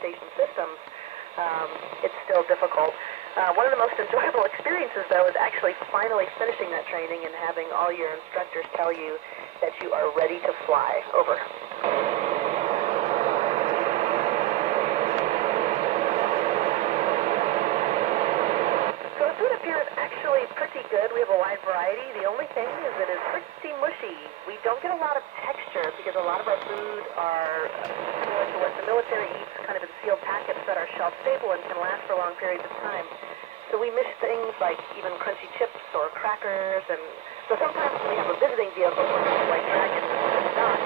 station systems, it's still difficult. One of the most enjoyable experiences, though, is actually finally finishing that training and having all your instructors tell you that you are ready to fly. Over. So the food up here is actually pretty good. We have a wide variety. The only thing is it is pretty mushy. We don't get a lot of texture because a lot of our food are similar to what the military eats, kind of in sealed packets that are shelf stable and can last for long periods of time. So we miss things like even crunchy chips or crackers, and so sometimes we have a visiting vehicle like Dragon and Dot.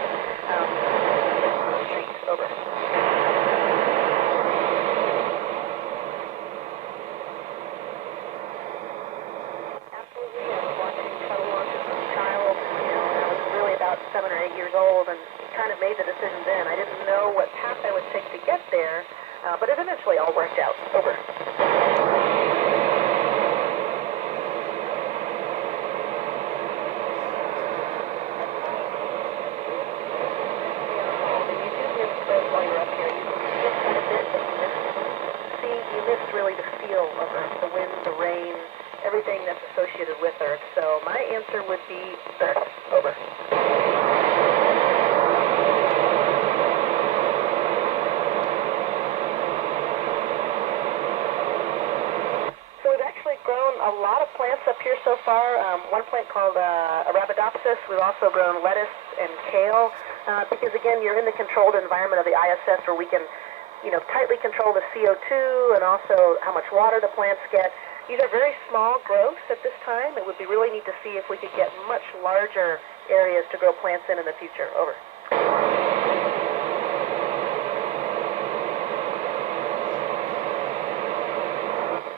Treats. Over. Absolutely. I was watching shuttle launches as a child, when I was really about 7 or 8 years old, and kind of made the decision then. I didn't know what path I would take to get there, but it eventually all worked out. Over. Really the feel of Earth, the wind, the rain, everything that's associated with Earth. So my answer would be Earth. Over. So we've actually grown a lot of plants up here so far. One plant called Arabidopsis. We've also grown lettuce and kale because, again, you're in the controlled environment of the ISS where we can tightly control the CO2 and also how much water the plants get. These are very small growths at this time. It would be really neat to see if we could get much larger areas to grow plants in the future. Over.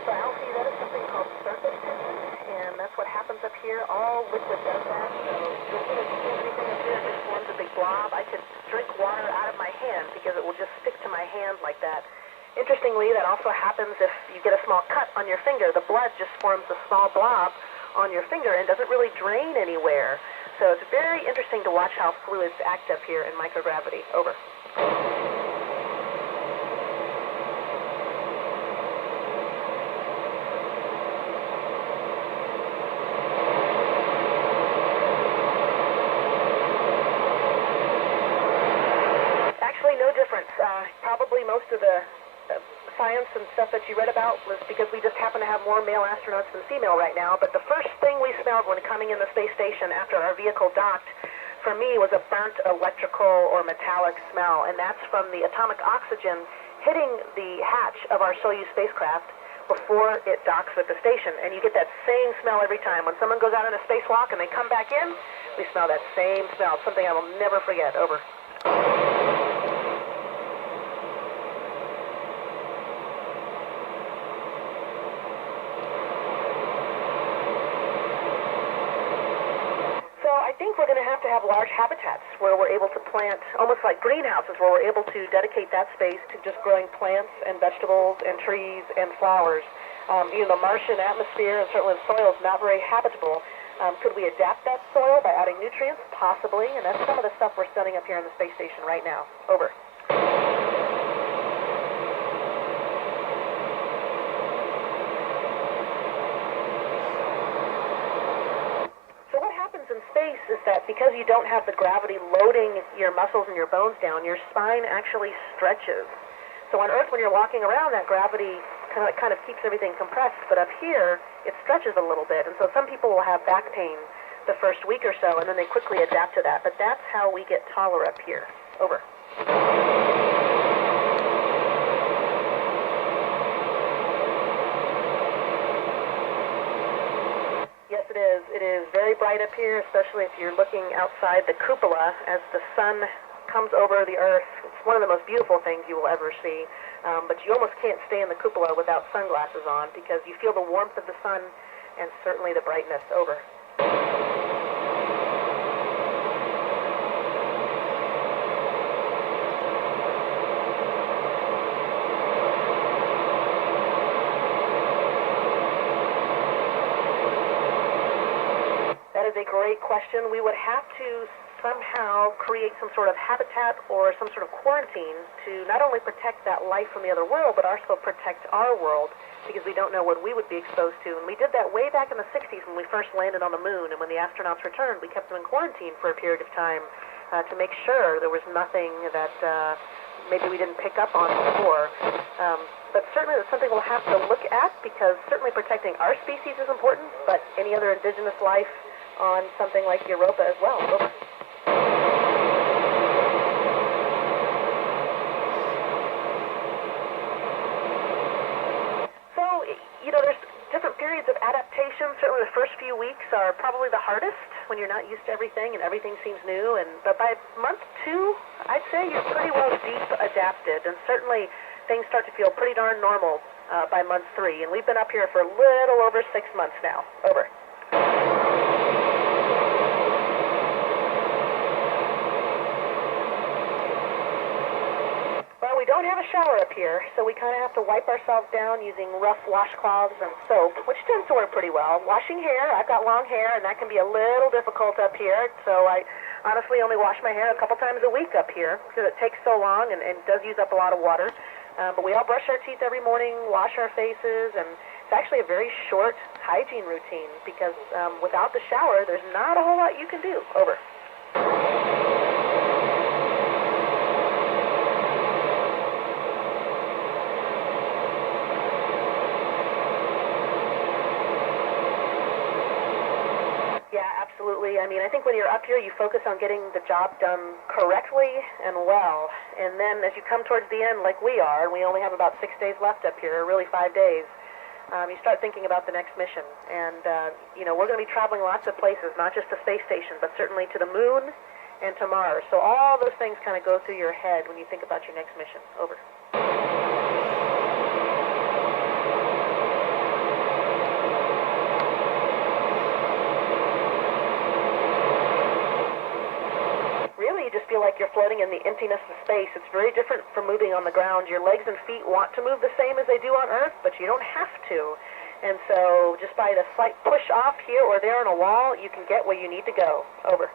So algae, that is something called surface tension, and that's what happens up here. All liquid does that. So as soon as you see anything up here, it just forms a big blob. I could drink water out of my hand because it will just stick to my hand like that. Interestingly, that also happens if you get a small cut on your finger. The blood just forms a small blob on your finger and doesn't really drain anywhere. So it's very interesting to watch how fluids act up here in microgravity. Over. No difference. Probably most of the science and stuff that you read about was because we just happen to have more male astronauts than female right now. But the first thing we smelled when coming in the space station after our vehicle docked, for me, was a burnt electrical or metallic smell. And that's from the atomic oxygen hitting the hatch of our Soyuz spacecraft before it docks with the station. And you get that same smell every time. When someone goes out on a spacewalk and they come back in, we smell that same smell. It's something I will never forget. Over. I think we're going to have large habitats where we're able to plant, almost like greenhouses, where we're able to dedicate that space to just growing plants and vegetables and trees and flowers. The Martian atmosphere and certainly the soil is not very habitable. Could we adapt that soil by adding nutrients? Possibly, and that's some of the stuff we're studying up here on the space station right now. Over. In space is that because you don't have the gravity loading your muscles and your bones down, your spine actually stretches. So on Earth, when you're walking around, that gravity kind of keeps everything compressed. But up here, it stretches a little bit. And so some people will have back pain the first week or so, and then they quickly adapt to that. But that's how we get taller up here. Over. It is very bright up here, especially if you're looking outside the cupola as the sun comes over the Earth. It's one of the most beautiful things you will ever see, but you almost can't stay in the cupola without sunglasses on because you feel the warmth of the sun and certainly the brightness. Over. That is a great question. We would have to somehow create some sort of habitat or some sort of quarantine to not only protect that life from the other world, but also protect our world, because we don't know what we would be exposed to. And we did that way back in the 60s when we first landed on the moon, and when the astronauts returned, we kept them in quarantine for a period of time to make sure there was nothing that maybe we didn't pick up on before. But certainly that's something we'll have to look at, because certainly protecting our species is important, but any other indigenous life on something like Europa as well. So, you know, there's different periods of adaptation. Certainly the first few weeks are probably the hardest when you're not used to everything and everything seems new. But by month 2, I'd say you're pretty well deep adapted, and certainly things start to feel pretty darn normal by month 3. And we've been up here for a little over 6 months now. Over. Well, we don't have a shower up here, so we kind of have to wipe ourselves down using rough washcloths and soap, which tends to work pretty well. Washing hair, I've got long hair, and that can be a little difficult up here, so I honestly only wash my hair a couple times a week up here, because it takes so long and does use up a lot of water. But we all brush our teeth every morning, wash our faces, and it's actually a very short hygiene routine, because without the shower, there's not a whole lot you can do. Over. Absolutely. I mean, I think when you're up here, you focus on getting the job done correctly and well. And then as you come towards the end, like we are, and we only have about 6 days left up here, really 5 days, you start thinking about the next mission. And, you know, we're going to be traveling lots of places, not just the space station, but certainly to the moon and to Mars. So all those things kind of go through your head when you think about your next mission. Over. Feel like you're floating in the emptiness of space. It's very different from moving on the ground. Your legs and feet want to move the same as they do on Earth, but you don't have to. And so just by the slight push off here or there on a wall, you can get where you need to go. Over.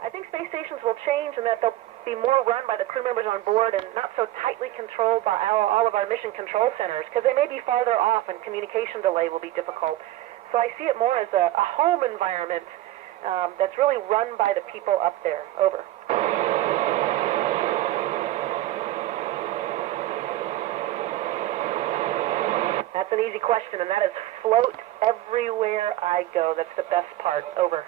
I think space stations will change, and that they'll be more run by the crew members on board and not so tightly controlled by all of our mission control centers, because they may be farther off and communication delay will be difficult. So I see it more as a home environment that's really run by the people up there. Over. That's an easy question, and that is float everywhere I go. That's the best part. Over.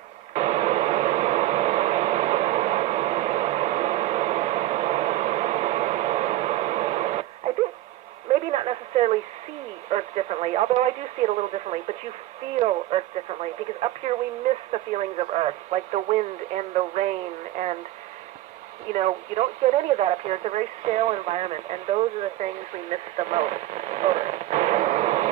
Not necessarily see Earth differently, although I do see it a little differently, but you feel Earth differently, because up here we miss the feelings of Earth, like the wind and the rain, and, you know, you don't get any of that up here. It's a very stale environment, and those are the things we miss the most. Over.